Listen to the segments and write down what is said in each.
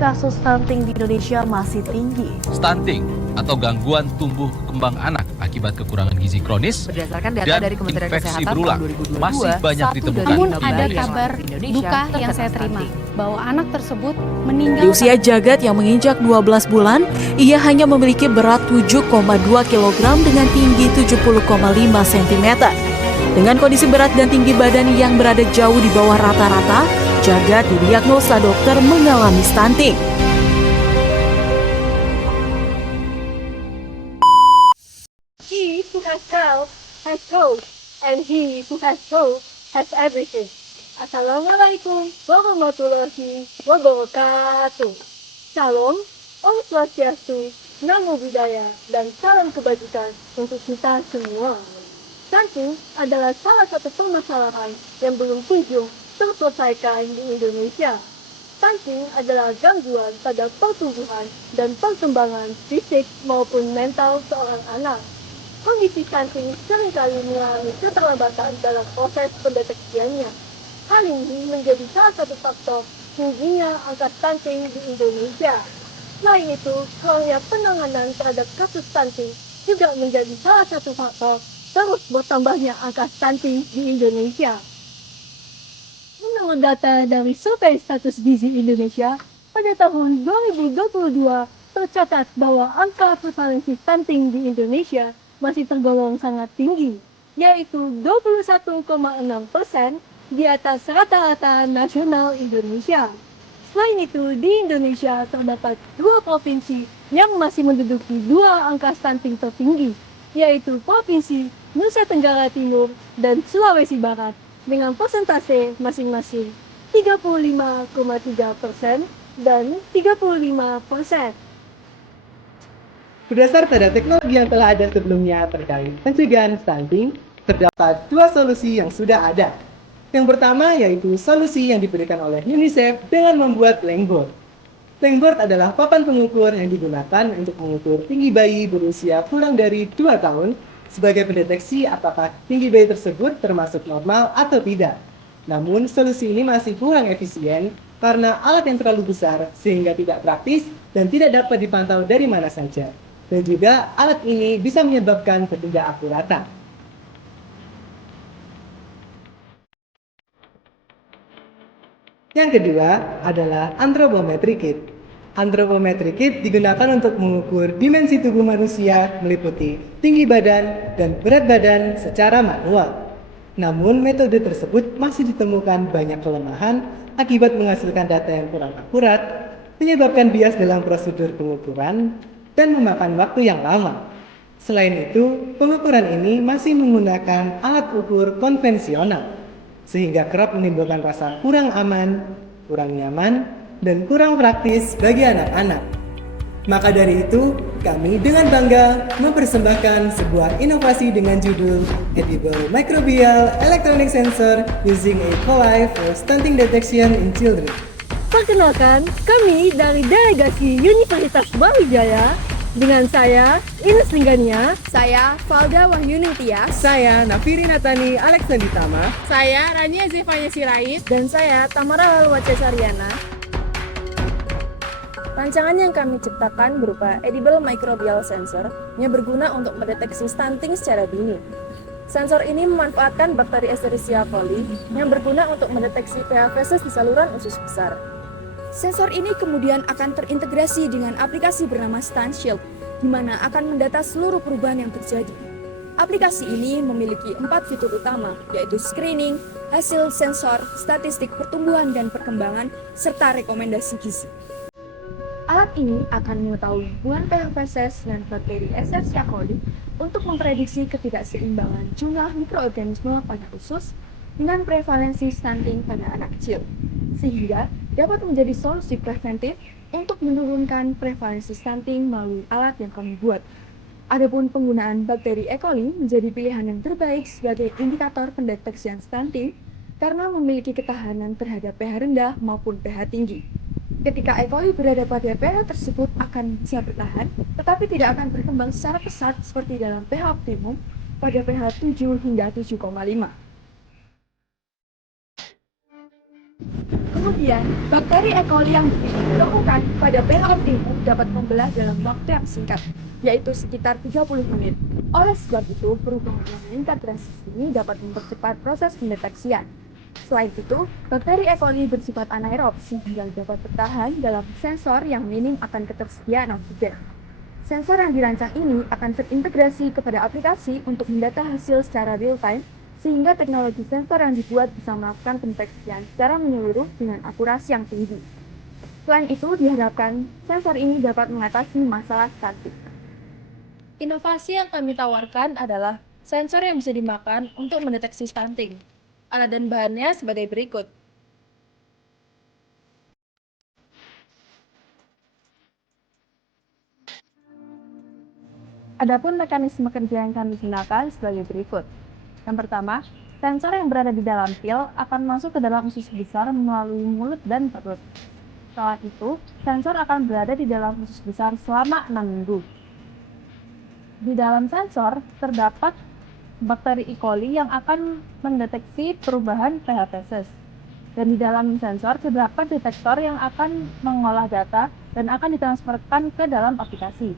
kasus stunting di Indonesia masih tinggi. Stunting atau gangguan tumbuh kembang anak akibat kekurangan gizi kronis berdasarkan data dan dari Kementerian infeksi Kesehatan berulang tahun 2022, masih banyak ditemukan. Namun di ada Indonesia. kabar duka yang saya terima bahwa anak tersebut meninggal. Di usia Jagat yang menginjak 12 bulan, ia hanya memiliki berat 7,2 kg dengan tinggi 70,5 cm. Dengan kondisi berat dan tinggi badan yang berada jauh di bawah rata-rata, Jagat didiagnosa dokter mengalami stunting. He who has health has hope, and he who has hope has everything. Assalamualaikum warahmatullahi wabarakatuh. Shalom, Om Swastiastu, Namo Buddhaya, dan salam kebajikan untuk kita semua. Stunting adalah salah satu permasalahan yang belum kunjung terselesaikan di Indonesia. Stunting adalah gangguan pada pertumbuhan dan perkembangan fisik maupun mental seorang anak. Kondisi stunting seringkali mengalami keterlambatan dalam proses pendeteksiannya. Hal ini menjadi salah satu faktor tingginya angka stunting di Indonesia. Selain itu, kurangnya penanganan terhadap kasus stunting juga menjadi salah satu faktor terus bertambahnya angka stunting di Indonesia. Menurut data dari Survei Status Gizi Indonesia, pada tahun 2022 tercatat bahwa angka prevalensi stunting di Indonesia masih tergolong sangat tinggi, yaitu 21,6% di atas rata-rata nasional Indonesia. Selain itu, di Indonesia terdapat 2 provinsi yang masih menduduki 2 angka stunting tertinggi, yaitu Provinsi Nusa Tenggara Timur dan Sulawesi Barat, dengan persentase masing-masing 35,3% dan 35%. Berdasar pada teknologi yang telah ada sebelumnya terkait pencegahan stunting, terdapat 2 solusi yang sudah ada. Yang pertama yaitu solusi yang diberikan oleh UNICEF dengan membuat Langboard. Langboard adalah papan pengukur yang digunakan untuk mengukur tinggi bayi berusia kurang dari 2 tahun sebagai pendeteksi apakah tinggi bayi tersebut termasuk normal atau tidak. Namun solusi ini masih kurang efisien karena alat yang terlalu besar sehingga tidak praktis dan tidak dapat dipantau dari mana saja. Dan juga alat ini bisa menyebabkan ketidakakuratan. Yang kedua adalah anthropometric kit. Anthropometric kit digunakan untuk mengukur dimensi tubuh manusia meliputi tinggi badan dan berat badan secara manual. Namun metode tersebut masih ditemukan banyak kelemahan akibat menghasilkan data yang kurang akurat, menyebabkan bias dalam prosedur pengukuran, dan memakan waktu yang lama. Selain itu, pengukuran ini masih menggunakan alat ukur konvensional, sehingga kerap menimbulkan rasa kurang aman, kurang nyaman, dan kurang praktis bagi anak-anak. Maka dari itu, kami dengan bangga mempersembahkan sebuah inovasi dengan judul Edible Microbial Electronic Sensor Using E. coli for Stunting Detection in Children. Perkenalkan, kami dari Delegasi Universitas Brawijaya dengan saya, Ines Linggania, saya Valda Wahyuni Tias, Saya Nafiri Natani Alexanditama, saya Rania Zevanya Sirait, dan saya Tamara Laluwace Saryana. Rancangan yang kami ciptakan berupa Edible Microbial Sensor yang berguna untuk mendeteksi stunting secara dini. Sensor ini memanfaatkan bakteri Escherichia coli yang berguna untuk mendeteksi pH feses di saluran usus besar. Sensor ini kemudian akan terintegrasi dengan aplikasi bernama StunShield, di mana akan mendata seluruh perubahan yang terjadi. Aplikasi ini memiliki 4 fitur utama, yaitu screening, hasil sensor, statistik pertumbuhan dan perkembangan, serta rekomendasi gizi. Alat ini akan mengetahui hubungan pH feses dan bakteri Escherichia coli untuk memprediksi ketidakseimbangan jumlah mikroorganisme pada usus dengan prevalensi stunting pada anak kecil, sehingga dapat menjadi solusi preventif untuk menurunkan prevalensi stunting melalui alat yang kami buat. Adapun penggunaan bakteri E. coli menjadi pilihan yang terbaik sebagai indikator pendeteksian stunting karena memiliki ketahanan terhadap pH rendah maupun pH tinggi. Ketika E. coli berada pada pH tersebut akan bisa bertahan, tetapi tidak akan berkembang secara pesat seperti dalam pH optimum pada pH 7 hingga 7,5. Kemudian, bakteri E. coli yang ditemukan pada payload ini dapat membelah dalam waktu yang singkat, yaitu sekitar 30 menit. Oleh sebab itu, perubahan yang meningkat drastis ini dapat mempercepat proses pendeteksian. Selain itu, bakteri E. coli bersifat anaerob sehingga dapat bertahan dalam sensor yang minim akan ketersediaan oksigen. Sensor yang dirancang ini akan terintegrasi kepada aplikasi untuk mendata hasil secara real-time, sehingga teknologi sensor yang dibuat bisa melakukan pendeteksian secara menyeluruh dengan akurasi yang tinggi. Selain itu, diharapkan sensor ini dapat mengatasi masalah stunting. Inovasi yang kami tawarkan adalah sensor yang bisa dimakan untuk mendeteksi stunting. Alat dan bahannya sebagai berikut. Adapun mekanisme kerja yang kami gunakan sebagai berikut. Yang pertama, sensor yang berada di dalam pil akan masuk ke dalam usus besar melalui mulut dan perut. Setelah itu, sensor akan berada di dalam usus besar selama 6 minggu. Di dalam sensor terdapat bakteri E. coli yang akan mendeteksi perubahan pH feses. Dan di dalam sensor terdapat detektor yang akan mengolah data dan akan ditransferkan ke dalam aplikasi.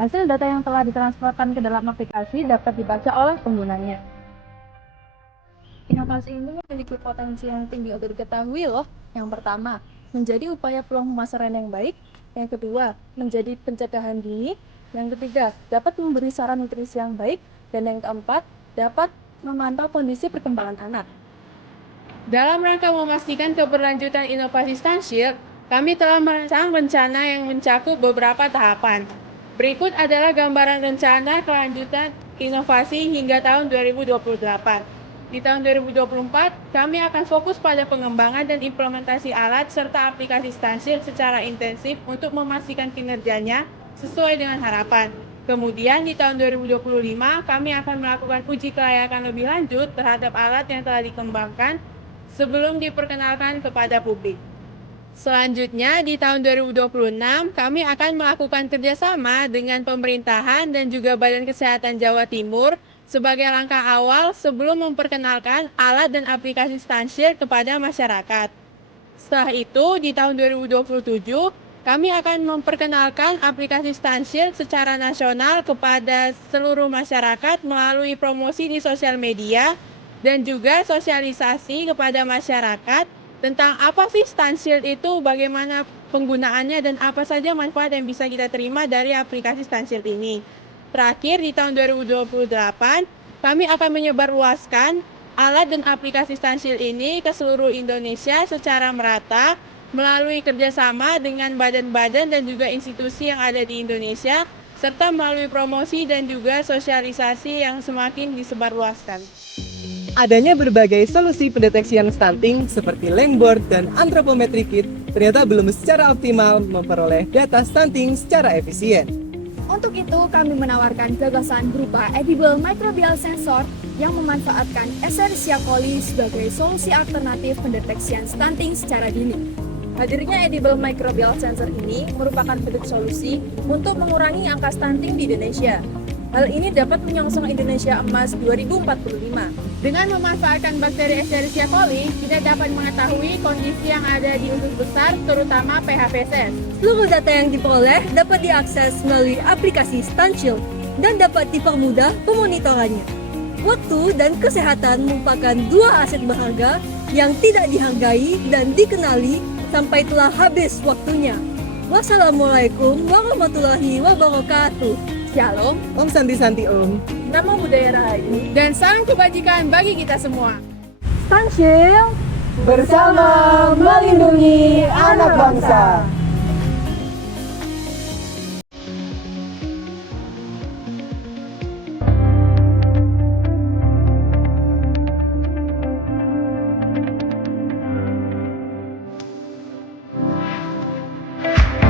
Hasil data yang telah ditransferkan ke dalam aplikasi dapat dibaca oleh penggunanya. Inovasi ini memiliki potensi yang tinggi untuk diketahui loh. Yang pertama, menjadi upaya peluang pemasaran yang baik. Yang kedua, menjadi pencegahan dini. Yang ketiga, dapat memberi saran nutrisi yang baik. Dan yang keempat, dapat memantau kondisi perkembangan anak. Dalam rangka memastikan keberlanjutan inovasi Stanshield, kami telah merancang rencana yang mencakup beberapa tahapan. Berikut adalah gambaran rencana kelanjutan inovasi hingga tahun 2028. Di tahun 2024, kami akan fokus pada pengembangan dan implementasi alat serta aplikasi Stanshield secara intensif untuk memastikan kinerjanya sesuai dengan harapan. Kemudian di tahun 2025, kami akan melakukan uji kelayakan lebih lanjut terhadap alat yang telah dikembangkan sebelum diperkenalkan kepada publik. Selanjutnya, di tahun 2026, kami akan melakukan kerjasama dengan pemerintahan dan juga Badan Kesehatan Jawa Timur sebagai langkah awal sebelum memperkenalkan alat dan aplikasi Stanshield kepada masyarakat. Setelah itu, di tahun 2027, kami akan memperkenalkan aplikasi Stanshield secara nasional kepada seluruh masyarakat melalui promosi di sosial media dan juga sosialisasi kepada masyarakat tentang apa sih Stanshield itu, bagaimana penggunaannya, dan apa saja manfaat yang bisa kita terima dari aplikasi Stanshield ini. Terakhir, di tahun 2028, kami akan menyebarluaskan alat dan aplikasi Stanshield ini ke seluruh Indonesia secara merata melalui kerjasama dengan badan-badan dan juga institusi yang ada di Indonesia, serta melalui promosi dan juga sosialisasi yang semakin disebarluaskan. Adanya berbagai solusi pendeteksian stunting seperti Langboard dan Anthropometry Kit ternyata belum secara optimal memperoleh data stunting secara efisien. Untuk itu, kami menawarkan gagasan berupa edible microbial sensor yang memanfaatkan Escherichia coli sebagai solusi alternatif pendeteksian stunting secara dini. Hadirnya edible microbial sensor ini merupakan bentuk solusi untuk mengurangi angka stunting di Indonesia. Hal ini dapat menyongsong Indonesia Emas 2045. Dengan memanfaatkan bakteri Escherichia coli, kita dapat mengetahui kondisi yang ada di usus besar, terutama pH feses. Seluruh data yang diperoleh dapat diakses melalui aplikasi Stanshield dan dapat dipermudah pemonitorannya. Waktu dan kesehatan merupakan dua aset berharga yang tidak dihargai dan dikenali sampai telah habis waktunya. Wassalamualaikum warahmatullahi wabarakatuh. Shalom, Om Santi Santi Om. Namo Buddhaya Rahayu, Dan salam kebajikan bagi kita semua. Stanshield Bersama melindungi anak bangsa.